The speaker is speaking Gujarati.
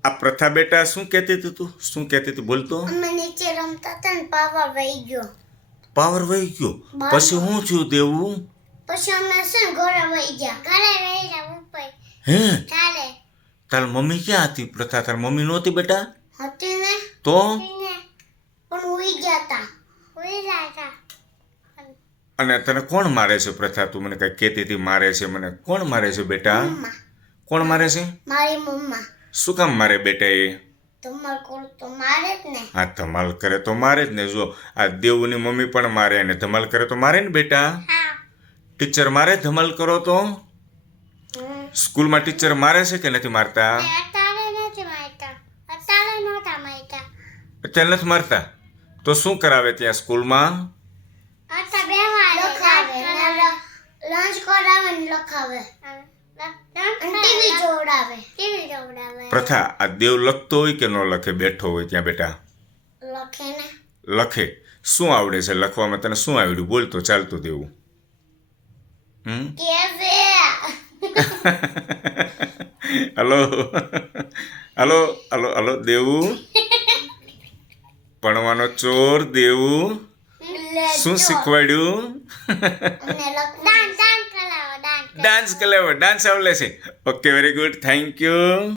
આ પ્રથા બેટા શું કહેતી હતી તું? શું કહેતી હતી? બોલતો. અમે નીચે રમતા હતા ને પાવર વહી ગયો. પાવર વહી ગયો? પછી શું થયું દેવું? પછી અમે છે ને ઘરે વહી ગયા. ઘરે વહી ગયા ઉપર. હે? ચાલે. તાર મમ્મી ક્યાં હતી? પ્રથા તાર મમ્મી નહોતી બેટા? હતી ને. તો પણ ઉઈ ગયા હતા. ઉઈ ગયા હતા. અને તને કોણ મારે છે પ્રથા? તું મને કઈ કહેતી હતી મારે છે મને. કોણ મારે છે બેટા? કોણ મારે છે? મારી મમ્મા. શું કામ મારે બેટા એ? તમાર કોલ તો મારે જ ને. આ ધમાલ કરે તો મારે જ ને. જો આ દેવુની મમ્મી પણ મારે ને ધમાલ કરે તો મારે ને બેટા. હા. ટીચર મારે ધમાલ કરો તો? સ્કૂલમાં ટીચર મારે છે કે નથી મારતા? અત્યારે નથી મારતા. અત્યારે નહોતા મારતા. અત્યારે નથી મારતા તો શું કરાવે ત્યાં સ્કૂલમાં? અત્યારે બેહવા લખાવે. લંચ કરાવે ને લખાવે. ટીવી જોડાવે. પ્રથા આ દેવ લખતો હોય કે ન લખે? બેઠો હોય ત્યાં બેટા લખે ને. લખે. શું આવડે છે લખવામાં? તને શું આવડ્યું? બોલ તો ચાલતું દેવું. કેવે. હલો હલો હલો હલો દેવું ભણવાનો ચોર દેવું શું શીખવાડ્યું? ડાન્સ કરાવો. ડાન્સ કરાવો. ડાન્સ આવડે છે. Okay very good thank you.